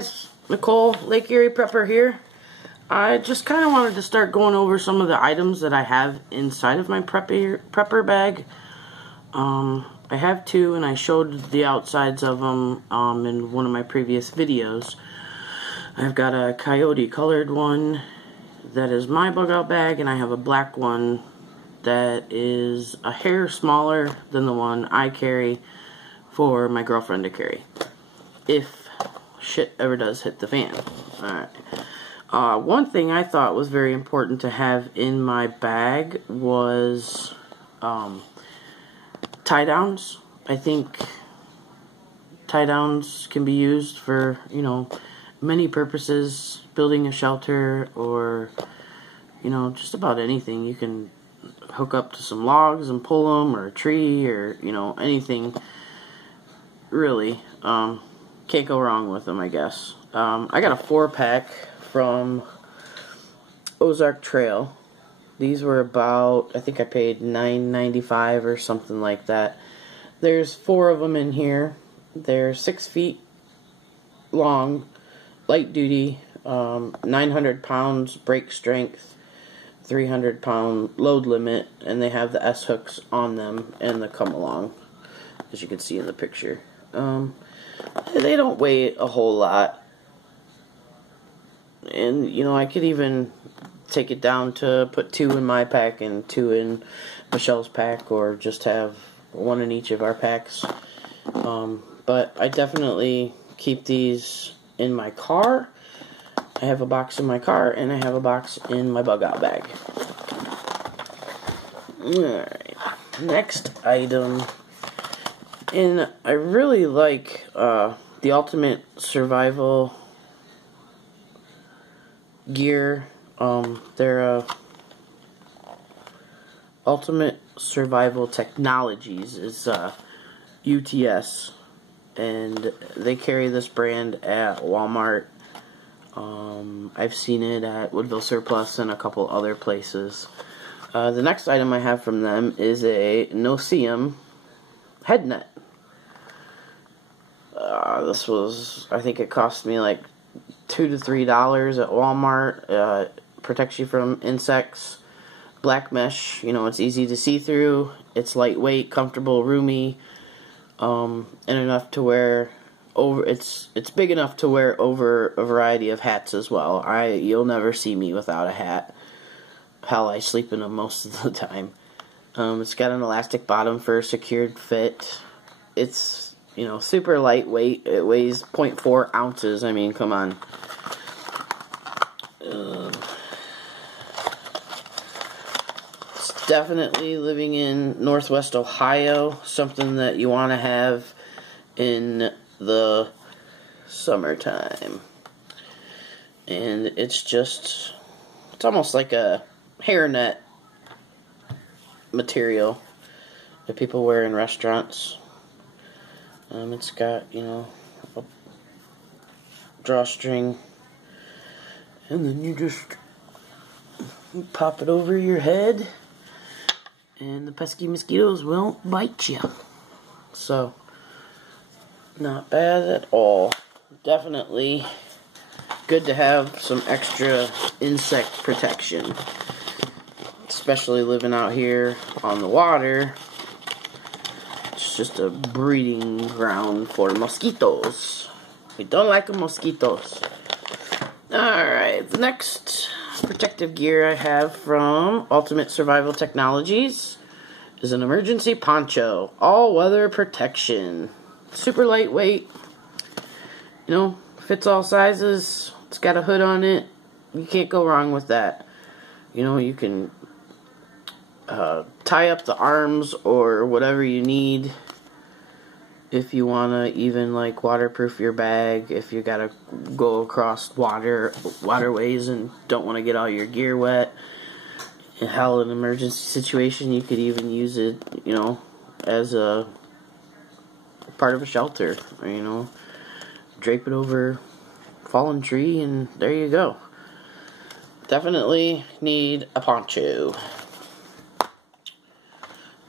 guys, Nicole, Lake Erie Prepper here. I just kind of wanted to start going over some of the items that I have inside of my prepper bag. I have two, and I showed the outsides of them in one of my previous videos. I've got a coyote colored one that is my bug out bag, and I have a black one that is a hair smaller than the one I carry for my girlfriend to carry, if shit ever does hit the fan. Alright. One thing I thought was very important to have in my bag was tie downs. I think tie downs can be used for, you know, many purposes, building a shelter, or, you know, just about anything. You can hook up to some logs and pull them, or a tree, or, you know, anything really. Can't go wrong with them, I guess. I got a 4-pack from Ozark Trail. These were about, I think I paid $9.95 or something like that. There's 4 of them in here. They're 6 feet long, light duty, 900 pounds brake strength, 300 pound load limit, and they have the S hooks on them and the come along, as you can see in the picture. They don't weigh a whole lot, and you know, I could even take it down to put 2 in my pack and 2 in Michelle's pack, or just have 1 in each of our packs. But I definitely keep these in my car. I have a box in my car, and I have a box in my bug out bag. Alright, next item. And I really like the Ultimate Survival gear. They're Ultimate Survival Technologies is UTS, and they carry this brand at Walmart. I've seen it at Woodville Surplus and a couple other places. The next item I have from them is a no-see-um head net. This was, I think it cost me like $2 to $3 at Walmart. Protects you from insects. Black mesh, you know, it's easy to see through. It's lightweight, comfortable, roomy, and enough to wear over. It's big enough to wear over a variety of hats as well. You'll never see me without a hat. Hell, I sleep in them most of the time. It's got an elastic bottom for a secured fit. It's, you know, super lightweight. It weighs 0.4 ounces. I mean, come on. It's definitely, living in Northwest Ohio, something that you want to have in the summertime. And it's almost like a hairnet material that people wear in restaurants. It's got, you know, a drawstring, and then you just pop it over your head, and the pesky mosquitoes won't bite you. So, not bad at all. Definitely good to have some extra insect protection, especially living out here on the water. It's just a breeding ground for mosquitoes. We don't like mosquitoes. Alright, the next protective gear I have from Ultimate Survival Technologies is an emergency poncho. All-weather protection. Super lightweight. You know, fits all sizes. It's got a hood on it. You can't go wrong with that. You know, you can tie up the arms or whatever you need. If you want to even, like, waterproof your bag, if you gotta go across waterways and don't want to get all your gear wet. In hell, an emergency situation, you could even use it, you know, as a part of a shelter, or, you know, drape it over a fallen tree, and there you go. Definitely need a poncho.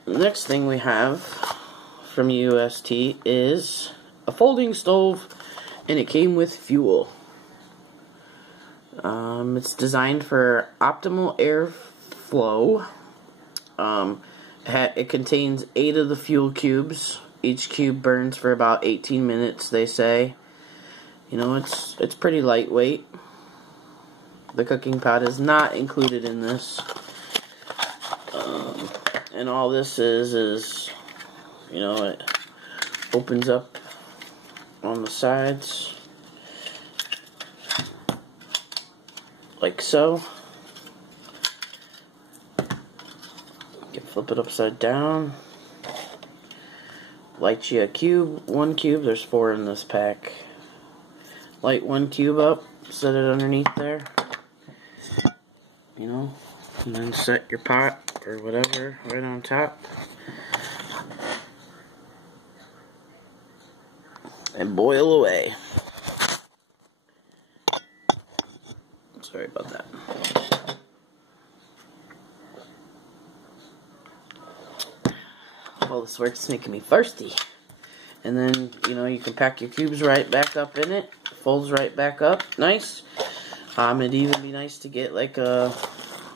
The next thing we have from UST is a folding stove and it came with fuel. It's designed for optimal airflow. It contains 8 of the fuel cubes. Each cube burns for about 18 minutes, they say. You know, it's pretty lightweight. The cooking pot is not included in this. And all this is, you know, it opens up on the sides like so. You can flip it upside down. Light you a cube, 1 cube. There's 4 in this pack. Light 1 cube up, set it underneath there. You know, and then set your pot or whatever right on top. And boil away. Sorry about that. Well, this works making me thirsty. And then, you know, you can pack your cubes right back up in it. Folds right back up. Nice. It'd even be nice to get like a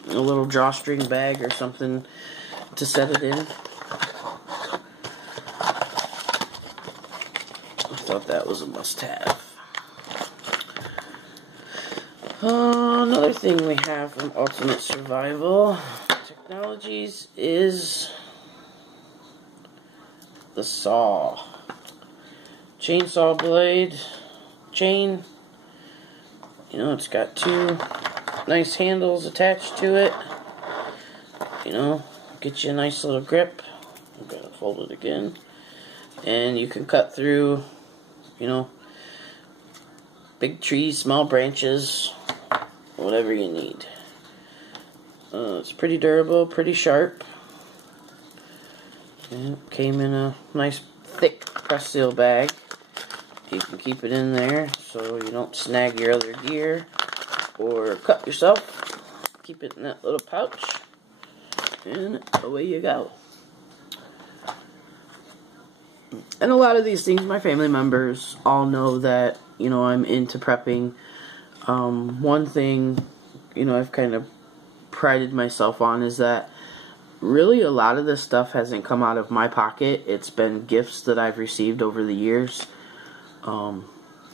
little drawstring bag or something to set it in. I thought that was a must-have. Another thing we have from Ultimate Survival Technologies is the saw. Chainsaw blade, chain. You know, it's got 2 nice handles attached to it. You know, get you a nice little grip. I'm gonna fold it again. And you can cut through, you know, big trees, small branches, whatever you need. It's pretty durable, pretty sharp. And it came in a nice thick press seal bag. You can keep it in there so you don't snag your other gear or cut yourself. Keep it in that little pouch, and away you go. And a lot of these things, my family members all know that, you know, I'm into prepping. One thing, you know, I've kind of prided myself on is that really a lot of this stuff hasn't come out of my pocket. It's been gifts that I've received over the years. I'm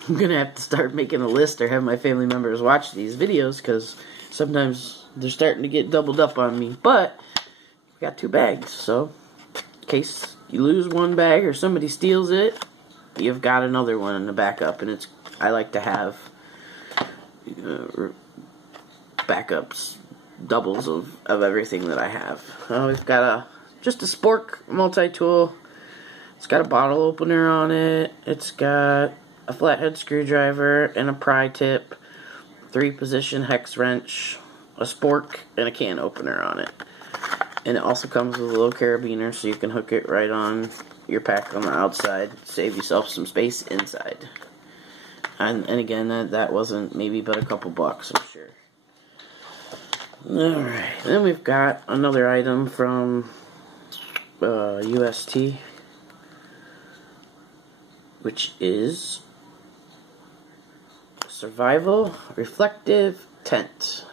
gonna have to start making a list or have my family members watch these videos, because sometimes they're starting to get doubled up on me. But we got 2 bags, so in case you lose one bag or somebody steals it, you've got another one in the backup. And I like to have backups, doubles of everything that I have. We've got just a spork multi-tool. It's got a bottle opener on it. It's got a flathead screwdriver and a pry tip, 3-position hex wrench, a spork, and a can opener on it. And it also comes with a little carabiner, so you can hook it right on your pack on the outside, save yourself some space inside. And again, that wasn't maybe but a couple bucks, I'm sure. Alright, then we've got another item from UST, which is Survival Reflective Tent.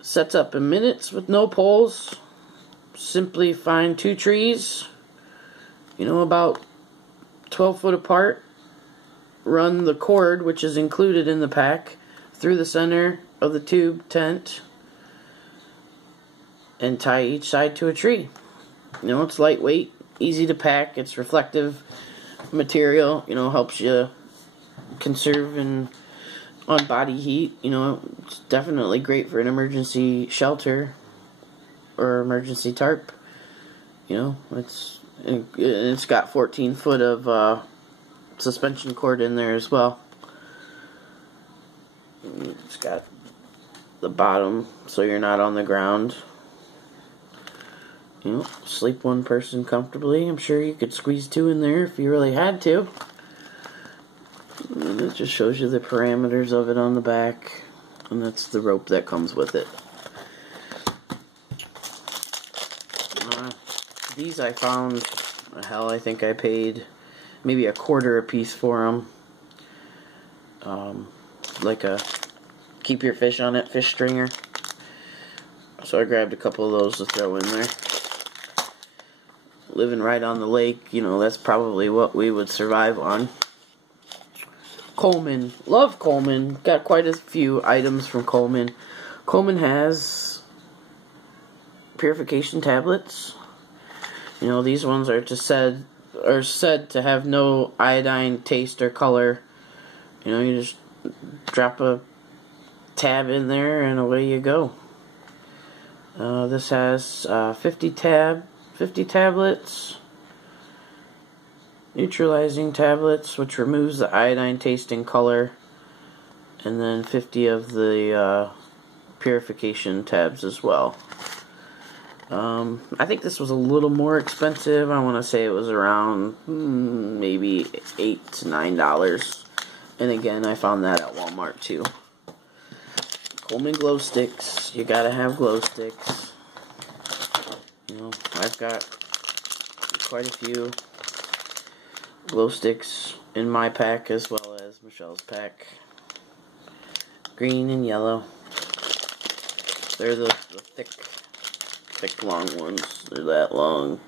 Sets up in minutes with no poles. Simply find 2 trees, you know, about 12 foot apart. Run the cord, which is included in the pack, through the center of the tube tent and tie each side to a tree. You know, it's lightweight, easy to pack, it's reflective material, you know, helps you conserve on body heat. You know, it's definitely great for an emergency shelter or emergency tarp. You know, it's got 14 foot of suspension cord in there as well. It's got the bottom so you're not on the ground. You know, sleep 1 person comfortably. I'm sure you could squeeze 2 in there if you really had to. And it just shows you the parameters of it on the back. And that's the rope that comes with it. These I found, hell, I think I paid maybe a quarter a piece for them. Like a keep your fish on it fish stringer. So I grabbed a couple of those to throw in there. Living right on the lake, you know, that's probably what we would survive on. Coleman. Love Coleman. Got quite a few items from Coleman. Coleman has purification tablets. You know, these ones are said to have no iodine, taste, or color. You know, you just drop a tab in there and away you go. This has 50 tablets, neutralizing tablets, which removes the iodine, taste, and color, and then 50 of the purification tabs as well. I think this was a little more expensive. I want to say it was around maybe $8 to $9. And again, I found that at Walmart too. Coleman glow sticks. You gotta have glow sticks. You know, I've got quite a few glow sticks in my pack as well as Michelle's pack. Green and yellow. They're the thick long ones. They're that long.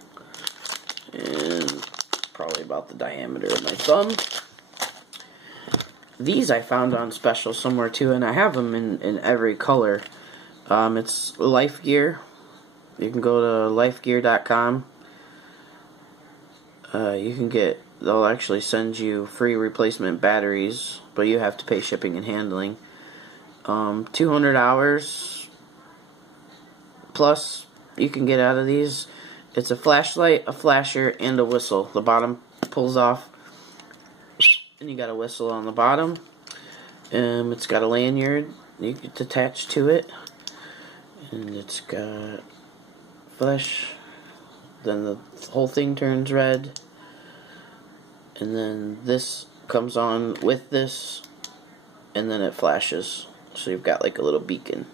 And probably about the diameter of my thumb. These I found on special somewhere too, and I have them in every color. It's Life Gear. You can go to lifegear.com. They'll actually send you free replacement batteries, but you have to pay shipping and handling. 200 hours plus you can get out of these. It's a flashlight, a flasher, and a whistle. The bottom pulls off, and you got a whistle on the bottom. It's got a lanyard you can attach to it, and it's got flash. Then the whole thing turns red, and then this comes on with this, and then it flashes. So you've got like a little beacon.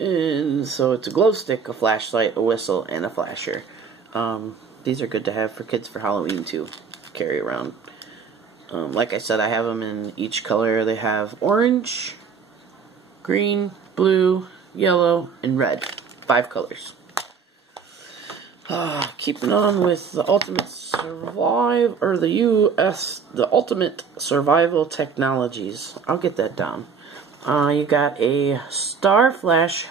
And so it's a glow stick, a flashlight, a whistle, and a flasher. These are good to have for kids for Halloween too. Carry around. Like I said, I have them in each color. They have orange, green, blue, yellow, and red. 5 colors. Keeping on with the Ultimate the Ultimate Survival Technologies. I'll get that down. You got a Starflash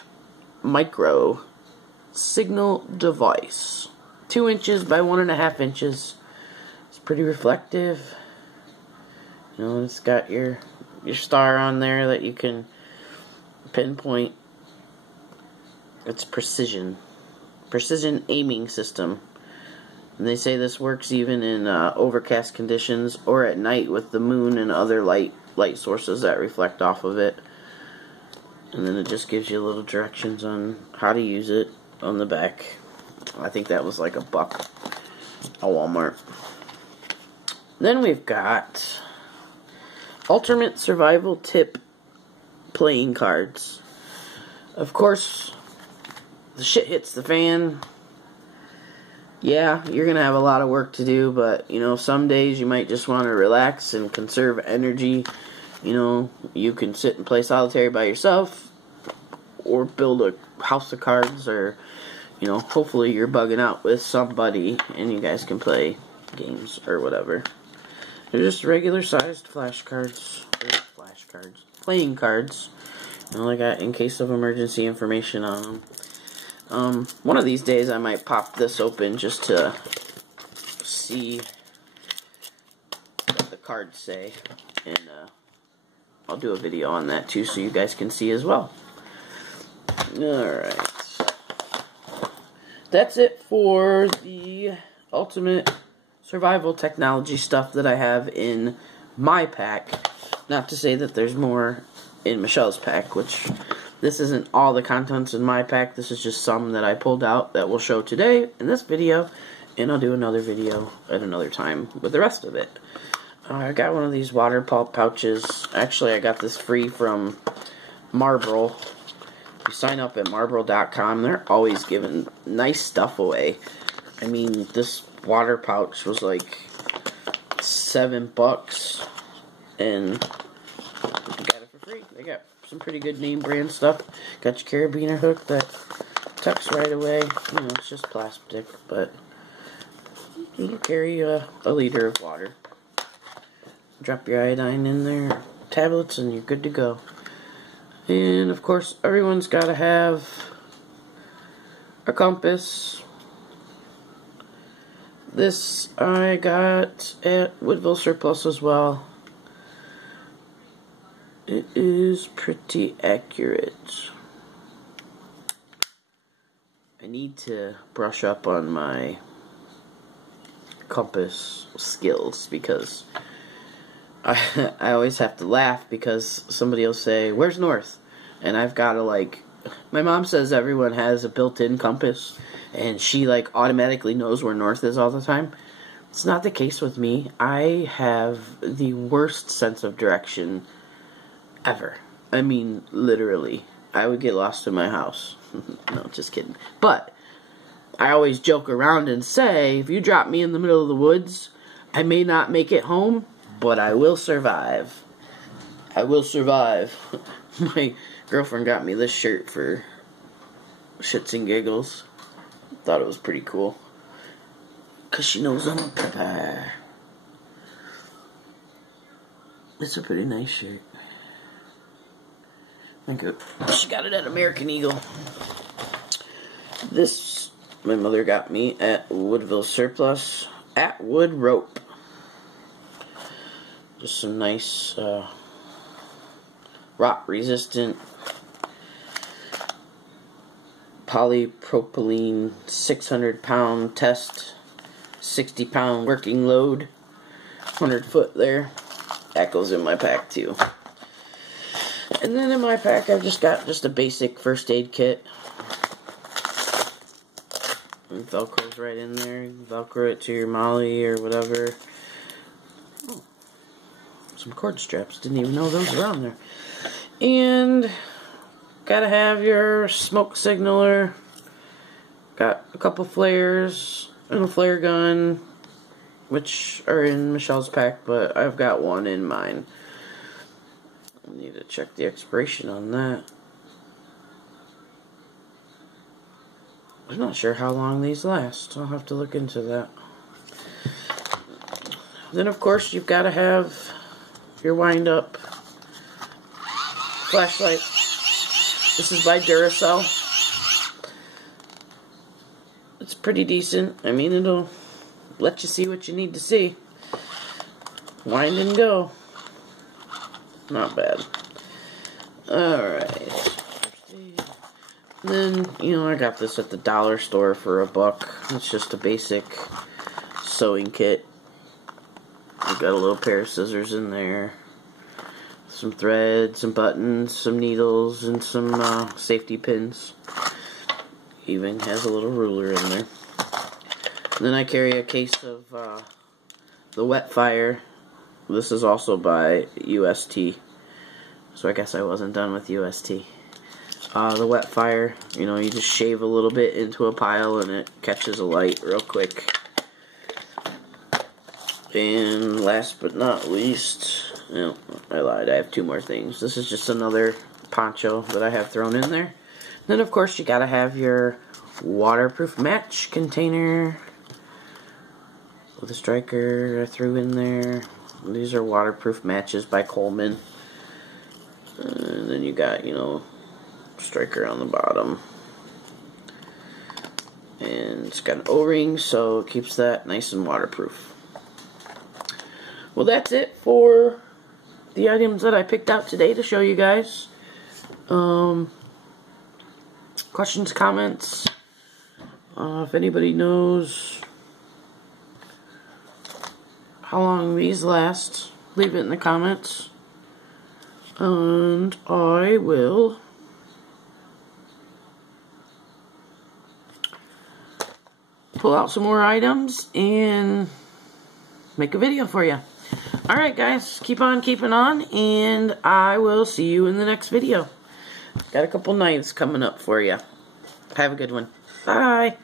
Micro Signal Device. 2 inches by 1.5 inches. It's pretty reflective. You know, it's got your star on there that you can pinpoint. It's precision aiming system. And they say this works even in overcast conditions or at night with the moon and other light sources that reflect off of it. And then it just gives you little directions on how to use it on the back. I think that was like $1 at Walmart. Then we've got Ultimate Survival Tip playing cards. Of course, the shit hits the fan. Yeah, you're going to have a lot of work to do, but, you know, some days you might just want to relax and conserve energy. You know, you can sit and play solitaire by yourself, or build a house of cards, or, you know, hopefully you're bugging out with somebody and you guys can play games or whatever. They're just regular sized playing cards. You know, I got in case of emergency information on them. One of these days I might pop this open just to see what the cards say, and I'll do a video on that too so you guys can see as well. Alright. That's it for the Ultimate Survival Technology stuff that I have in my pack. Not to say that there's more in Michelle's pack, which this isn't all the contents in my pack. This is just some that I pulled out that we'll show today in this video, and I'll do another video at another time with the rest of it. I got one of these water pouches. Actually, I got this free from Marlboro. You sign up at Marlboro.com. They're always giving nice stuff away. I mean, this water pouch was like $7, and you got it for free. They got some pretty good name brand stuff. Got your carabiner hook that tucks right away. You know, it's just plastic, but you can carry a liter of water. Drop your iodine in there, tablets, and you're good to go. And of course, everyone's got to have a compass. This I got at Woodville Surplus as well. It is pretty accurate. I need to brush up on my compass skills because I always have to laugh because somebody will say, "Where's north?" And I've got to like, my mom says everyone has a built-in compass and she like automatically knows where north is all the time. It's not the case with me. I have the worst sense of direction ever. I mean, literally. I would get lost in my house. No, just kidding. But I always joke around and say, if you drop me in the middle of the woods, I may not make it home, but I will survive. I will survive. My girlfriend got me this shirt for shits and giggles. Thought it was pretty cool. Because she knows I'm a prepper. It's a pretty nice shirt. Thank you. She got it at American Eagle. This, my mother got me at Woodville Surplus at Wood Rope. Just some nice rot resistant polypropylene 600-pound test, 60-pound working load, 100 foot there. That goes in my pack too. And then in my pack I've just got a basic first aid kit. And Velcro's right in there. You can Velcro it to your molly or whatever. Oh, some cord straps. Didn't even know those were on there. And gotta have your smoke signaler. Got a couple flares and a flare gun, which are in Michelle's pack, but I've got one in mine. I need to check the expiration on that. I'm not sure how long these last. I'll have to look into that. Then, of course, you've got to have your wind-up flashlight. This is by Duracell. It's pretty decent. I mean, it'll let you see what you need to see. Wind and go. Not bad. Alright. Then, you know, I got this at the dollar store for $1. It's just a basic sewing kit. I've got a little pair of scissors in there. Some thread, some buttons, some needles, and some safety pins. Even has a little ruler in there. And then I carry a case of the Wet Fire. This is also by UST. So I guess I wasn't done with UST. The Wet Fire, you know, you just shave a little bit into a pile and it catches a light real quick. And last but not least, no, I lied, I have 2 more things. This is just another poncho that I have thrown in there. Then of course you gotta have your waterproof match container with a striker I threw in there. These are waterproof matches by Coleman. And then you got, you know, striker on the bottom. And it's got an O-ring, so it keeps that nice and waterproof. Well, that's it for the items that I picked out today to show you guys. Questions, comments? If anybody knows how long these last, leave it in the comments. And I will pull out some more items and make a video for you. Alright guys, keep on keeping on, and I will see you in the next video. Got a couple knives coming up for you. Have a good one. Bye.